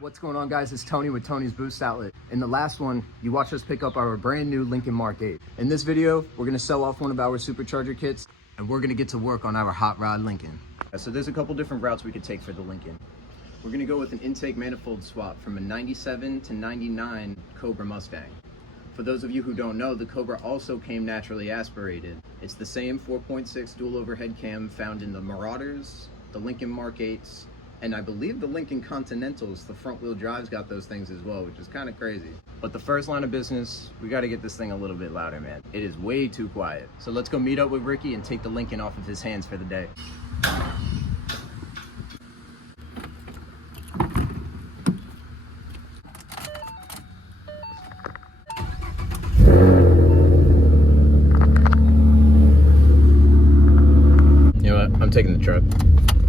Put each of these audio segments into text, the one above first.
What's going on, guys? It's Tony with Tony's Boost Outlet. In the last one, you watched us pick up our brand new Lincoln Mark 8. In this video, we're gonna sell off one of our supercharger kits and we're gonna get to work on our hot rod Lincoln. So there's a couple different routes we could take for the Lincoln. We're gonna go with an intake manifold swap from a 97 to 99 Cobra Mustang. For those of you who don't know, the Cobra also came naturally aspirated. It's the same 4.6 dual overhead cam found in the Marauders, the Lincoln Mark 8s, and I believe the Lincoln Continentals, the front wheel drives got those things as well, which is kind of crazy. But the first line of business, we got to get this thing a little bit louder, man. It is way too quiet. So let's go meet up with Ricky and take the Lincoln off of his hands for the day. You know what? I'm taking the truck.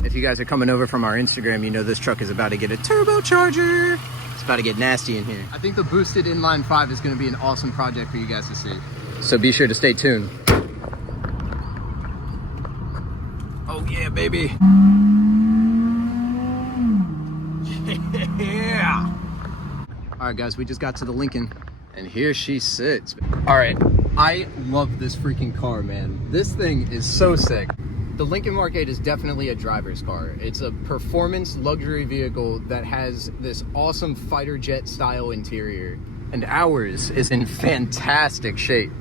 If you guys are coming over from our Instagram, you know this truck is about to get a turbocharger. It's about to get nasty in here. I think the boosted inline 5 is going to be an awesome project for you guys to see. So be sure to stay tuned. Oh yeah, baby. Yeah. All right, guys, we just got to the Lincoln and here she sits. All right, I love this freaking car, man. This thing is so sick. The Lincoln Mark 8 is definitely a driver's car. It's a performance luxury vehicle that has this awesome fighter jet style interior, and ours is in fantastic shape.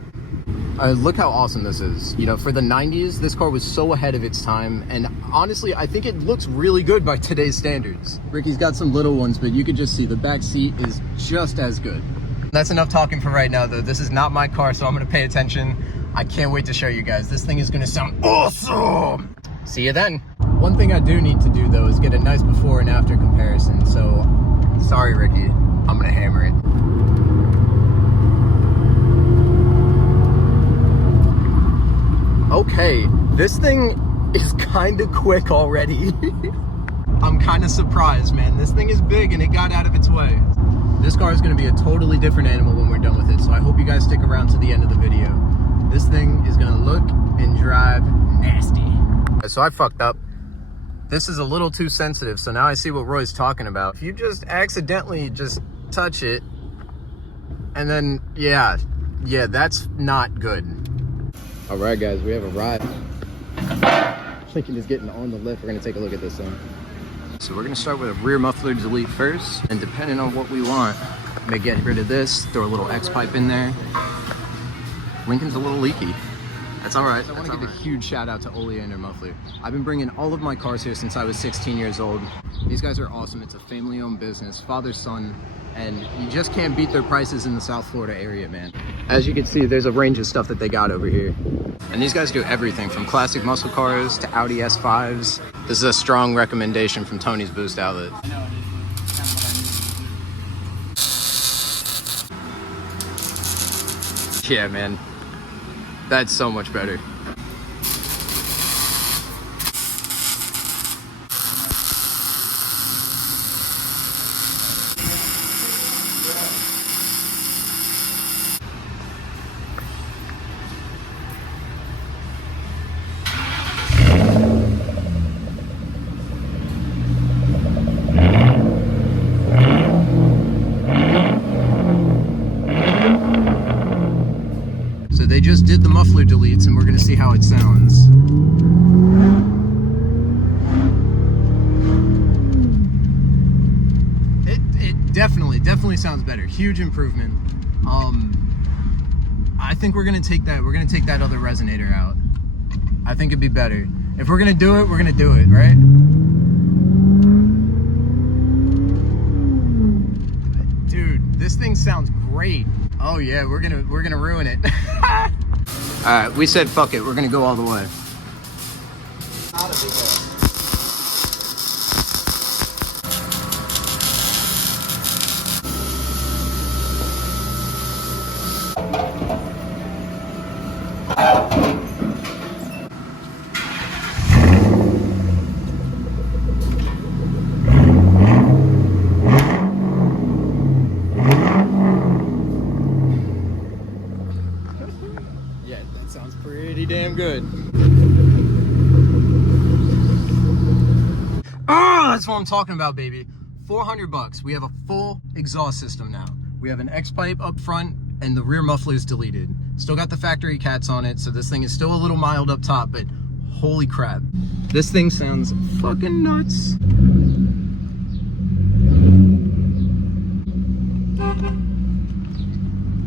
Look how awesome this is. You know, for the 90s, this car was so ahead of its time, and honestly, I think it looks really good by today's standards. Ricky's got some little ones, but you could just see the back seat is just as good. That's enough talking for right now, though. This is not my car, so I'm gonna pay attention. I can't wait to show you guys. This thing is gonna sound awesome. See you then. One thing I do need to do though is get a nice before and after comparison. So, sorry Ricky, I'm gonna hammer it. Okay, this thing is kinda quick already. I'm kinda surprised, man. This thing is big and it got out of its way. This car is gonna be a totally different animal when we're done with it, so I hope you guys stick around to the end of the video. This thing is gonna look and drive nasty. So I fucked up. This is a little too sensitive, so now I see what Roy's talking about. If you just accidentally just touch it, and then, yeah, that's not good. All right, guys, we have arrived. Lincoln is getting on the lift. We're gonna take a look at this thing. So we're gonna start with a rear muffler delete first, and depending on what we want, we may get rid of this, throw a little X pipe in there. Lincoln's a little leaky. That's all right. I want to give a huge shout out to Oleander Muffler. I've been bringing all of my cars here since I was 16 years old. These guys are awesome. It's a family-owned business, father-son, and you just can't beat their prices in the South Florida area, man. As you can see, there's a range of stuff that they got over here. And these guys do everything from classic muscle cars to Audi S5s. This is a strong recommendation from Tony's Boost Outlet. Yeah, man. That's so much better. They just did the muffler deletes and we're gonna see how it sounds. It definitely sounds better. Huge improvement. I think we're gonna take that other resonator out. I think it'd be better. If we're gonna do it, we're gonna do it, right? Dude, this thing sounds great. Oh yeah, we're gonna ruin it. All right, we said fuck it. We're gonna go all the way. Sounds pretty damn good. Oh, that's what I'm talking about, baby. $400. We have a full exhaust system now. We have an X-pipe up front and the rear muffler is deleted. Still got the factory cats on it, so this thing is still a little mild up top, but holy crap. This thing sounds fucking nuts.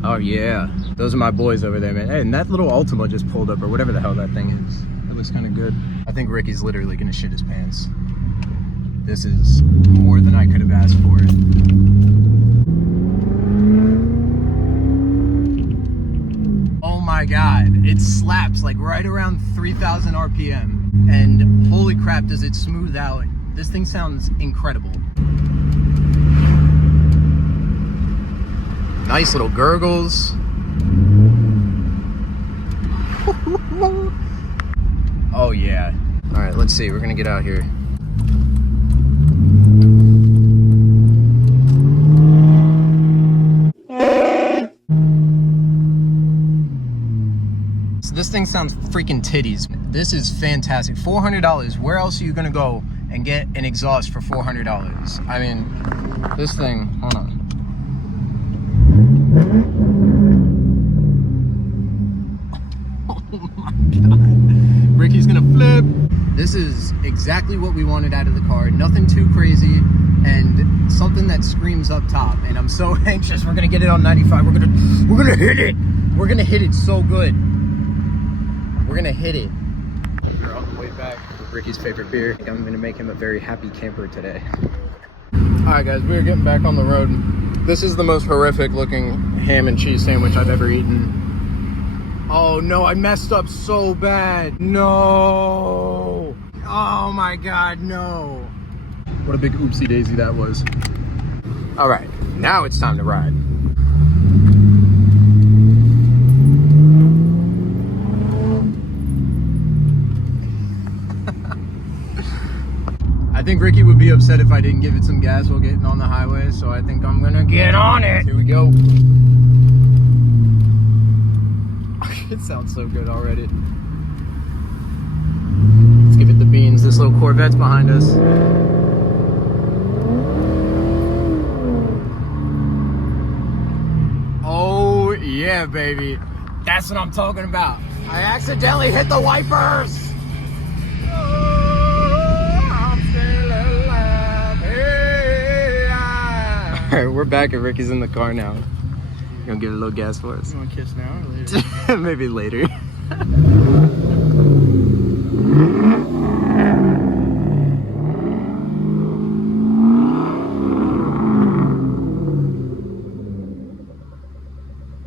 Oh yeah, those are my boys over there, man. Hey, and that little Ultima just pulled up, or whatever the hell that thing is. It looks kind of good. I think Ricky's literally gonna shit his pants. This is more than I could have asked for. Oh my God, it slaps like right around 3,000 RPM. And holy crap, does it smooth out. This thing sounds incredible. Nice little gurgles. Oh yeah. All right, let's see, we're gonna get out here. So this thing sounds freaking titties. This is fantastic. $400. Where else are you gonna go and get an exhaust for $400? I mean, this thing, hold on. Oh my God. Ricky's gonna flip. This is exactly what we wanted out of the car. Nothing too crazy and something that screams up top. And I'm so anxious. We're gonna get it on 95. We're gonna hit it. We're gonna hit it so good. We're gonna hit it. We're on the way back with Ricky's favorite beer. I think I'm gonna make him a very happy camper today. All right, guys, we're getting back on the road. This is the most horrific looking ham and cheese sandwich I've ever eaten. Oh no, I messed up so bad. No. Oh my God, no. What a big oopsie daisy that was. All right, now it's time to ride. I think Ricky would be upset if I didn't give it some gas while getting on the highway, so I think I'm gonna get on it. Here we go. It sounds so good already. Let's give it the beans. This little Corvette's behind us. Oh yeah, baby. That's what I'm talking about. I accidentally hit the wipers. Alright, we're back and Ricky's in the car now. You gonna get a little gas for us? You wanna kiss now or later? Maybe later.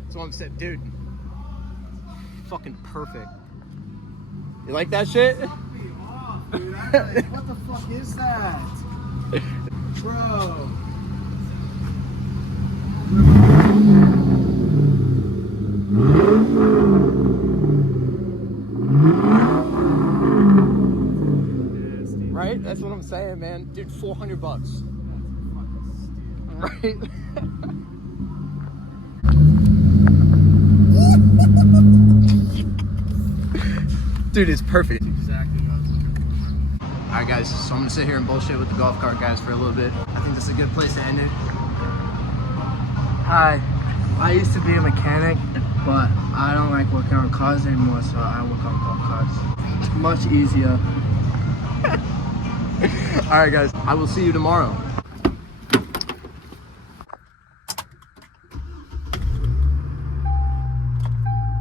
That's what I'm saying, dude. Fucking perfect. You like that shit? Fuck me off, dude. I'm like, what the fuck is that? Bro. Right? That's what I'm saying, man. Dude, $400. Right? Dude, it's perfect. That's exactly what I was looking for. Alright guys, so I'm gonna sit here and bullshit with the golf cart guys for a little bit. I think this is a good place to end it. Hi, I used to be a mechanic, but I don't like working on cars anymore, so I work on golf carts. It's much easier. Alright guys, I will see you tomorrow.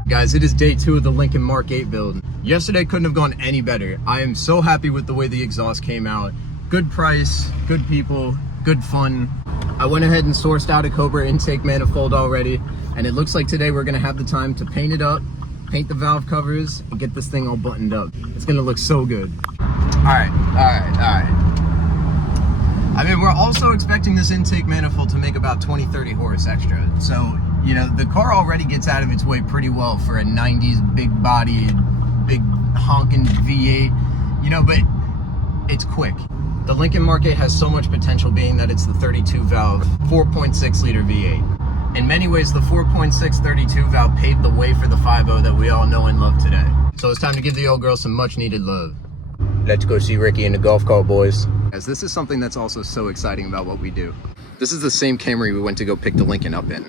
Guys, it is day 2 of the Lincoln Mark 8 build. Yesterday couldn't have gone any better. I am so happy with the way the exhaust came out. Good price, good people, good fun. I went ahead and sourced out a Cobra intake manifold already, and it looks like today we're gonna have the time to paint it up, paint the valve covers, and get this thing all buttoned up. It's gonna look so good. All right. I mean, we're also expecting this intake manifold to make about 20-30 horse extra. So, you know, the car already gets out of its way pretty well for a 90s big-bodied, big honking V8, you know, but it's quick. The Lincoln Mark 8 has so much potential, being that it's the 32 valve, 4.6 liter V8. In many ways, the 4.6 32 valve paved the way for the 5.0 that we all know and love today. So it's time to give the old girl some much needed love. Let's go see Ricky in the golf cart, boys. Guys, this is something that's also so exciting about what we do. This is the same Camry we went to go pick the Lincoln up in.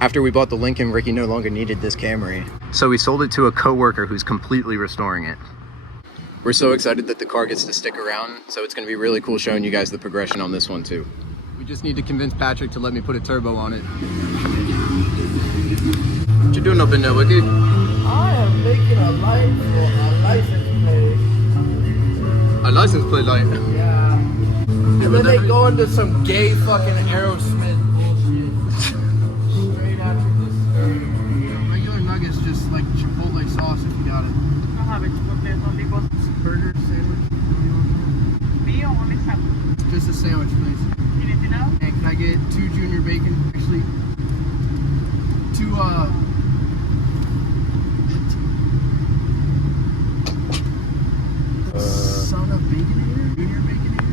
After we bought the Lincoln, Ricky no longer needed this Camry. So we sold it to a coworker who's completely restoring it. We're so excited that the car gets to stick around, so it's gonna be really cool showing you guys the progression on this one too. We just need to convince Patrick to let me put a turbo on it. What you doing up in there, Ricky? I am making a light for a license plate. A license plate light? Yeah. And then they go into some gay fucking Aerosmith bullshit. Straight after this. Regular nuggets, just like Chipotle sauce if you got it. I'll have it. Burger sandwich. Me or only sandwich? Just a sandwich, please. Anything else? And can I get 2 junior bacon? Actually, 2 son of baconator? Junior baconator?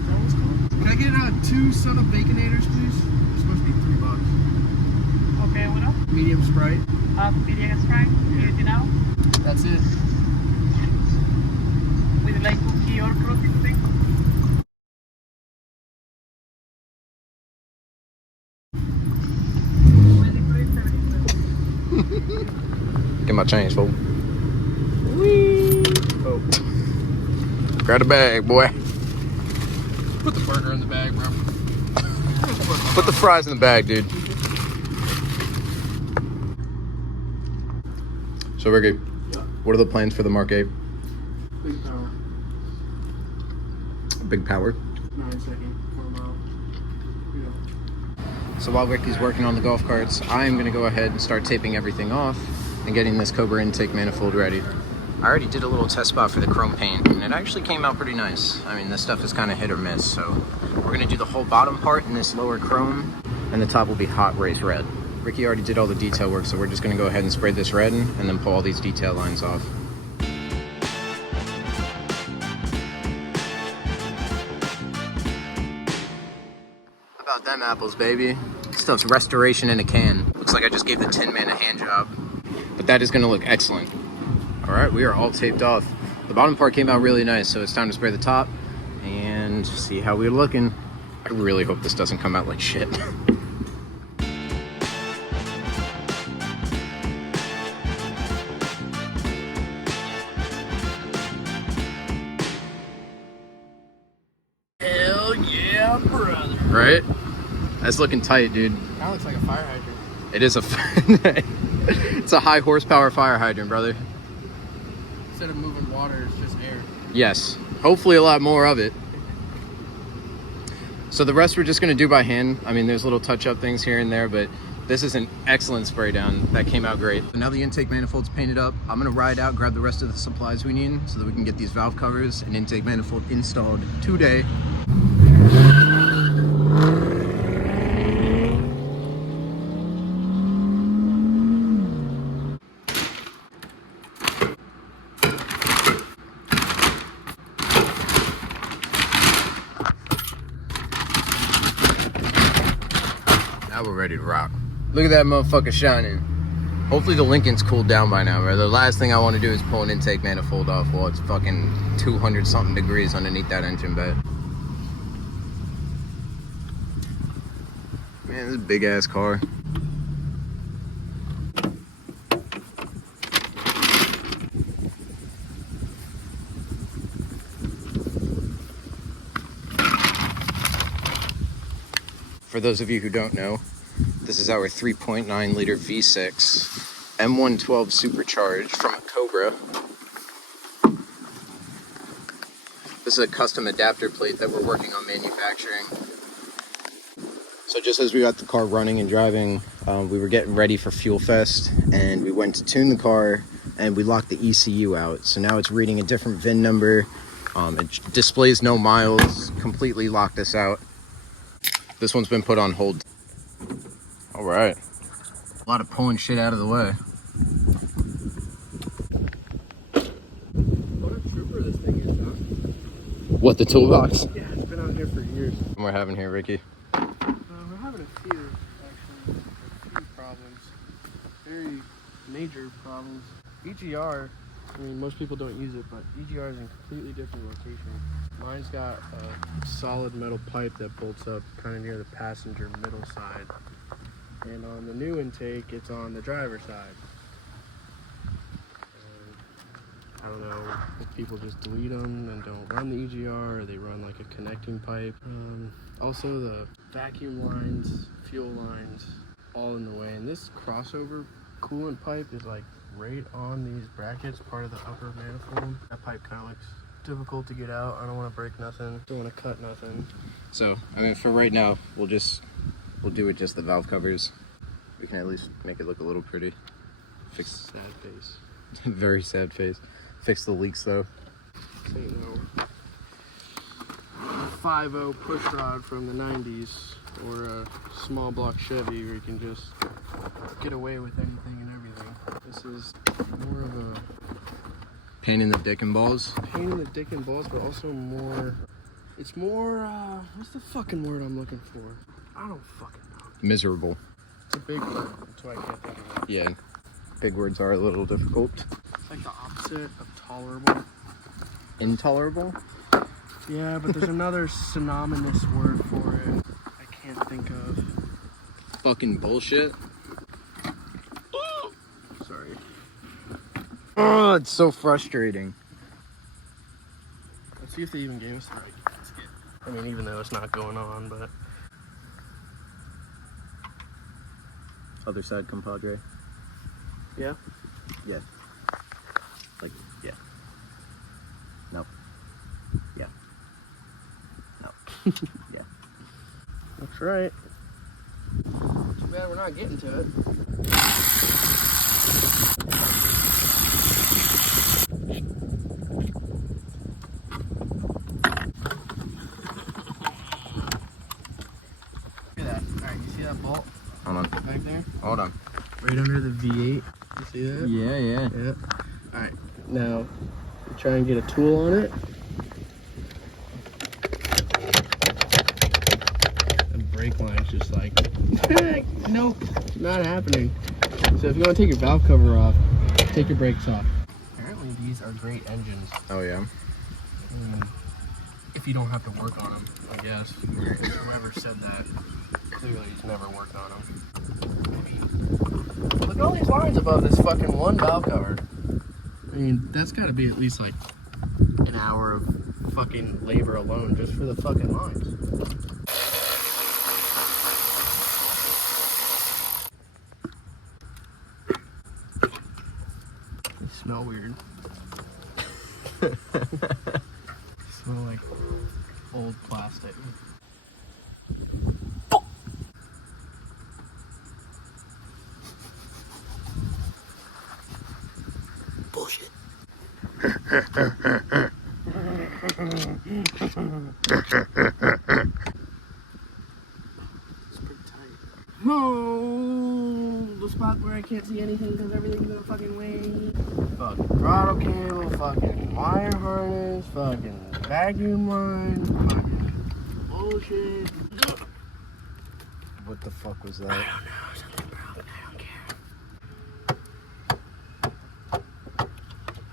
Is that what it's called? Can I get 2 son of baconators, please? They're supposed to be $3. Okay, what else? Medium Sprite. Medium Sprite. Anything else? That's it. With like cookie or protein thing? Get my change, fool. Oh. Grab the bag, boy. Put the burger in the bag, bro. Put the fries in the bag, dude. So, Ricky, what are the plans for the Mark 8? Big power. Big power. 9-second, 4 mile. So while Ricky's working on the golf carts, I am going to go ahead and start taping everything off and getting this Cobra intake manifold ready. I already did a little test spot for the chrome paint, and it actually came out pretty nice. I mean, this stuff is kind of hit or miss, so we're going to do the whole bottom part in this lower chrome, and the top will be hot race red. Ricky already did all the detail work, so we're just going to go ahead and spray this red and then pull all these detail lines off. How about them apples, baby? Stuff's restoration in a can. Looks like I just gave the Tin Man a hand job. But that is gonna look excellent. All right, we are all taped off. The bottom part came out really nice, so it's time to spray the top and see how we're looking. I really hope this doesn't come out like shit. Hell yeah, brother. Right? That's looking tight, dude. That looks like a fire hydrant. It is a, it's a high horsepower fire hydrant, brother. Instead of moving water, it's just air. Yes, hopefully a lot more of it. So the rest we're just gonna do by hand. I mean, there's little touch-up things here and there, but this is an excellent spray down. That came out great. So now the intake manifold's painted up. I'm gonna ride out, grab the rest of the supplies we need so that we can get these valve covers and intake manifold installed today. Now we're ready to rock. Look at that motherfucker shining. Hopefully the Lincoln's cooled down by now, bro. The last thing I want to do is pull an intake manifold off while it's fucking 200 something degrees underneath that engine bed. Man, this is a big ass car. For those of you who don't know, this is our 3.9 liter V6 M112 supercharged from a Cobra. This is a custom adapter plate that we're working on manufacturing. So just as we got the car running and driving, we were getting ready for Fuel Fest, and we went to tune the car and we locked the ECU out. So now it's reading a different VIN number. It displays no miles, completely locked us out. This one's been put on hold. All right. A lot of pulling shit out of the way. What a trooper this thing is, huh? What, the toolbox? Yeah, it's been out here for years. We're having here, Ricky. We're having a few, actually. A few problems. Very major problems. EGR I mean, most people don't use it, but EGR is in a completely different location. Mine's got a solid metal pipe that bolts up kind of near the passenger middle side. And on the new intake, it's on the driver's side. I don't know if people just delete them and don't run the EGR, or they run like a connecting pipe. Also, the vacuum lines, fuel lines, all in the way. And this crossover coolant pipe is like right on these brackets, part of the upper manifold. That pipe kind of looks difficult to get out. I don't want to break nothing. Don't want to cut nothing. So, I mean, for right now, we'll do it just the valve covers. We can at least make it look a little pretty. Fix Sad face. very sad face. Fix the leaks though. So, you know, a 5.0 push rod from the 90s, or a small block Chevy where you can just get away with anything and everything. This is more of a Pain in the dick and balls. pain in the dick and balls, but also more, it's more, what's the fucking word I'm looking for? I don't fucking know. Miserable. It's a big word, that's why I can't think of it. Yeah. Big words are a little difficult. It's like the opposite of tolerable. Intolerable? Yeah, but there's another synonymous word for it I can't think of. Fucking bullshit. Sorry. Oh, it's so frustrating. Let's see if they even gave us the right gasket. I mean, even though it's not going on, but... Other side, compadre. Yeah? Yeah. Like, yeah. No. Yeah. No. Yeah. That's right. Too bad we're not getting to it. Look at that. Alright, you see that bolt Hold on. back there? Hold on. Right under the V8. You see that? Yeah, yeah. Yeah. Alright, now you try and get a tool on it. The brake line's just like, nope, not happening. So if you want to take your valve cover off, take your brakes off. Apparently these are great engines. Oh, yeah. If you don't have to work on them, I guess. Whoever said that clearly he's never worked on them. Look at all these lines above this fucking one valve cover. I mean, that's got to be at least like an hour of fucking labor alone just for the fucking lines. They smell weird. Smell like old plastic. Bullshit. It's pretty tight. Oh, the spot where I can't see anything because everything's in a fucking way. Fucking throttle cable, fucking wire harness, fucking vacuum line, fucking bullshit. What the fuck was I that? don't know, something broken, I don't care.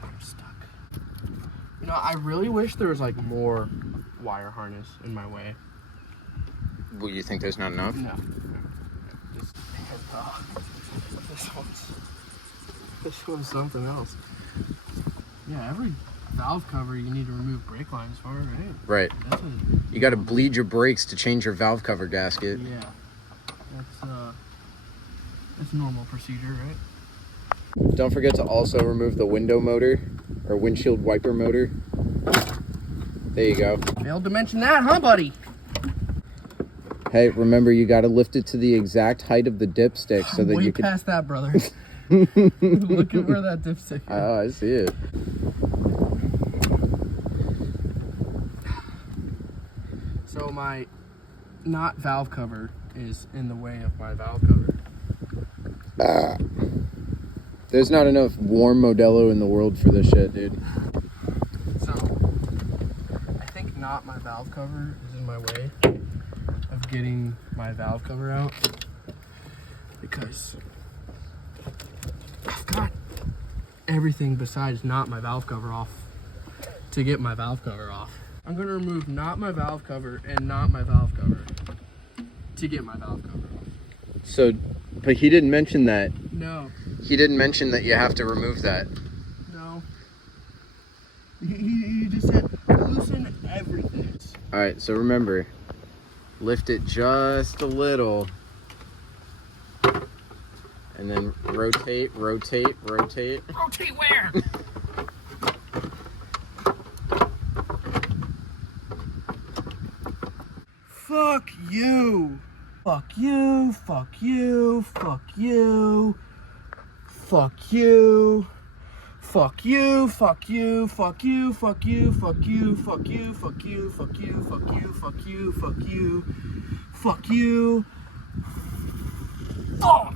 I'm stuck. You know, I really wish there was like more wire harness in my way. Well, you think there's not enough? No. This one's something else. Yeah, every valve cover you need to remove brake lines for, right? Right. That's You gotta bleed your brakes to change your valve cover gasket. yeah. That's a normal procedure, right? Don't forget to also remove the window motor or windshield wiper motor. There you go. Failed to mention that, huh, buddy? Hey, remember you gotta lift it to the exact height of the dipstick so that Way you can. past that, brother. Look at where that dipstick is. Oh, I see it. So my not valve cover is in the way of my valve cover. There's not enough warm Modelo in the world for this shit, dude. So I think not my valve cover is in my way of getting my valve cover out because I've got everything besides not my valve cover off to get my valve cover off. I'm gonna remove not my valve cover and not my valve cover to get my valve cover off. So, but he didn't mention that. No. He didn't mention that you have to remove that. No. He just said loosen everything. All right, so remember, lift it just a little. And then rotate, rotate, rotate. Rotate where? Fuck you. Fuck you, fuck you, fuck you. Fuck you. Fuck you, fuck you, fuck you, fuck you, fuck you, fuck you, fuck you, fuck you, fuck you, fuck you, fuck you, fuck you. Fuck!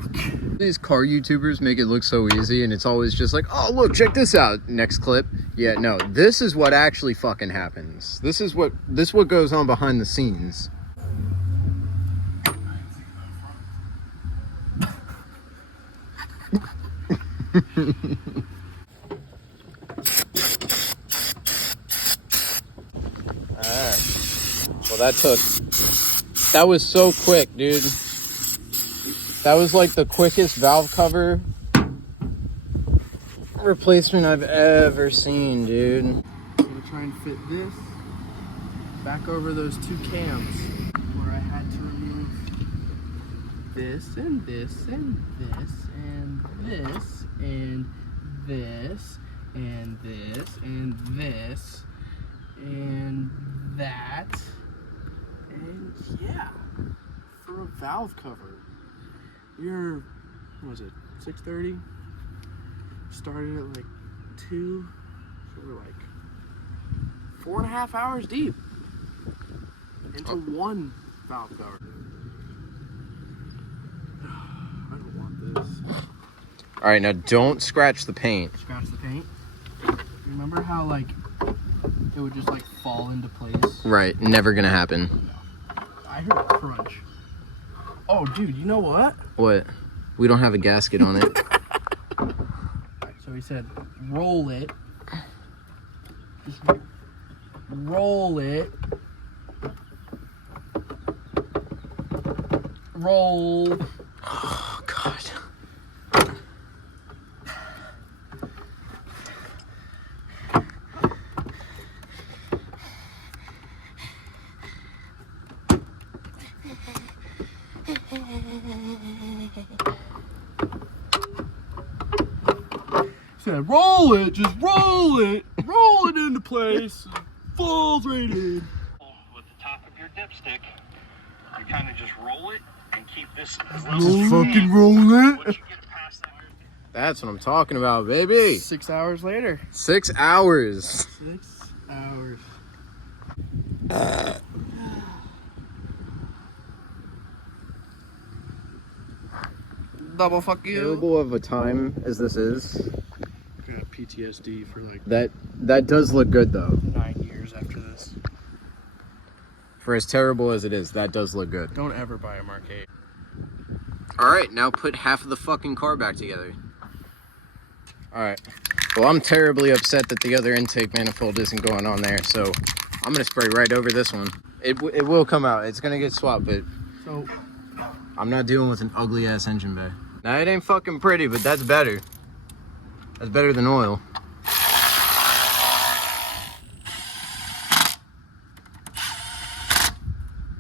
These car YouTubers make it look so easy, and it's always just like, oh, look, check this out. Next clip. Yeah, no, this is what actually fucking happens. This is what goes on behind the scenes. Alright. Well, that was so quick, dude. That was like the quickest valve cover replacement I've ever seen, dude. I'm gonna try and fit this back over those two cams where I had to remove this and this and this and this and this and this and this and that, and yeah, for a valve cover. What was it, 6:30? Started at like 2, so we're like 4.5 hours deep into one valve cover. I don't want this. All right, now don't scratch the paint. Scratch the paint. Remember how like it would just like fall into place? Right, never gonna happen. I heard a crunch. Oh, dude, you know what? What? We don't have a gasket on it. So he said, roll it. Just roll it. Roll. Oh, God. Said, roll it, just roll it into place. Falls right in. With the top of your dipstick, you kind of just roll it and keep this as Roll level as fucking you roll can. it. Once you get past that, That's what I'm talking about, baby. 6 hours later. 6 hours. 6 hours. Double fuck you. Terrible of a time as this is, Got PTSD for like that does look good though. 9 years after this. For as terrible as it is, that does look good. Don't ever buy a Mark 8. All right, now put half of the fucking car back together. All right. Well, I'm terribly upset that the other intake manifold isn't going on there, so I'm gonna spray right over this one. It will come out. It's gonna get swapped, but So I'm not dealing with an ugly ass engine bay. Now it ain't fucking pretty, but that's better. That's better than oil.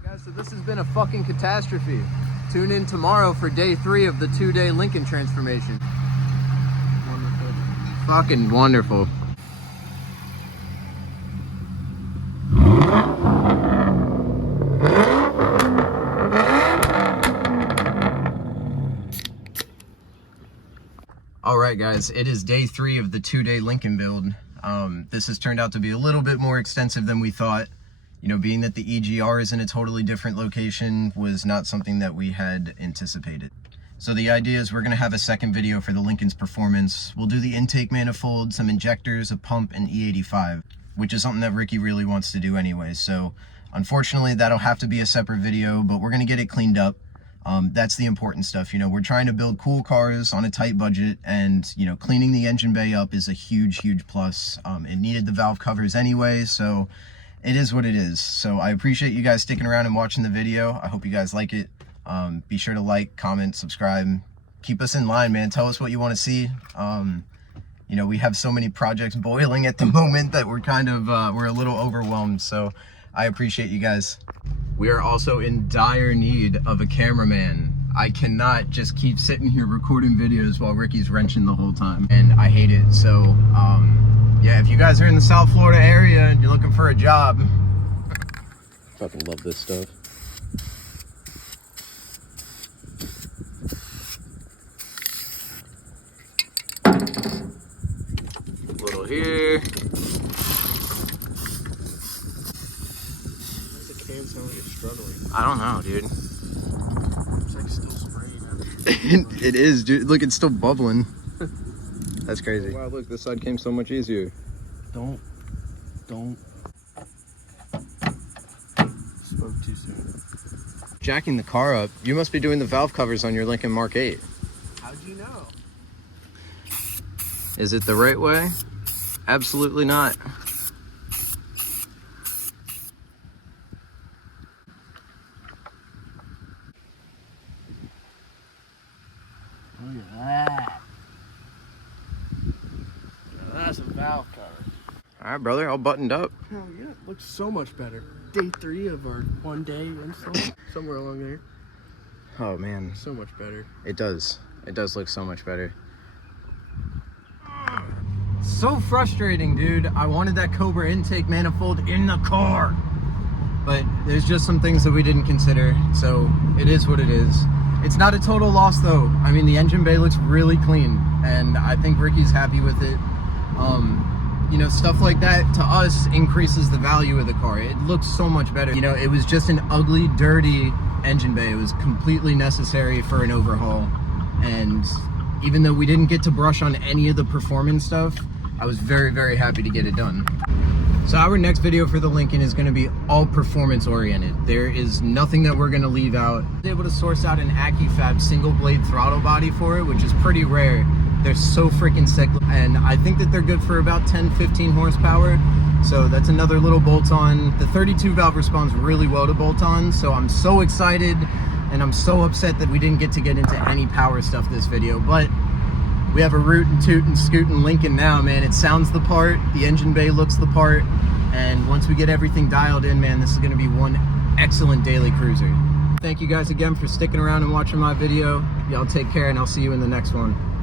Guys, so this has been a fucking catastrophe. Tune in tomorrow for day 3 of the 2-day Lincoln transformation. wonderful. Fucking wonderful. All right, guys, it is day 3 of the 2-day Lincoln build. This has turned out to be a little bit more extensive than we thought. You know, being that the EGR is in a totally different location was not something that we had anticipated. So the idea is we're gonna have a second video for the Lincoln's performance. We'll do the intake manifold, some injectors, a pump, and E85, which is something that Ricky really wants to do anyway. So unfortunately, that'll have to be a separate video, but we're gonna get it cleaned up. That's the important stuff. You know, we're trying to build cool cars on a tight budget, and, you know, cleaning the engine bay up is a huge, huge plus. It needed the valve covers anyway, so it is what it is. So I appreciate you guys sticking around and watching the video. I hope you guys like it. Be sure to like, comment, subscribe. Keep us in line, man. Tell us what you want to see. You know, we have so many projects boiling at the moment that we're kind of, we're a little overwhelmed. So I appreciate you guys. We are also in dire need of a cameraman. I cannot just keep sitting here recording videos while Ricky's wrenching the whole time, and I hate it. So, yeah, if you guys are in the South Florida area and you're looking for a job. Fucking love this stuff. Little here. Why does the can sound like it's struggling? I don't know, dude. It's like still spraying after. It is, dude. Look, it's still bubbling. That's crazy. Wow, look, this side came so much easier. Don't. Spoke too soon. Jacking the car up, you must be doing the valve covers on your Lincoln Mark 8. How'd you know? Is it the right way? Absolutely not. Look at that. That's a valve cover. All right, brother, all buttoned up. Hell yeah, it looks so much better. Day 3 of our 1 day install, somewhere along there. Oh, man. So much better. It does. It does look so much better. So frustrating, dude. I wanted that Cobra intake manifold in the car. But there's just some things that we didn't consider, so it is what it is. It's not a total loss, though. I mean, the engine bay looks really clean, and I think Ricky's happy with it. You know, stuff like that to us increases the value of the car. It looks so much better. You know, it was just an ugly, dirty engine bay. It was completely necessary for an overhaul. And even though we didn't get to brush on any of the performance stuff, I was very, very happy to get it done. So our next video for the Lincoln is going to be all performance oriented. There is nothing that we're going to leave out. I was able to source out an AccuFab single blade throttle body for it, which is pretty rare. They're so freaking sick, and I think that they're good for about 10-15 horsepower. So that's another little bolt-on. The 32 valve responds really well to bolt-on, so I'm so excited, and I'm so upset that we didn't get into any power stuff this video, but we have a rootin' tootin' scootin' Lincoln now, man. It sounds the part, the engine bay looks the part, and once we get everything dialed in, man, this is gonna be one excellent daily cruiser. Thank you guys again for sticking around and watching my video. Y'all take care, and I'll see you in the next one.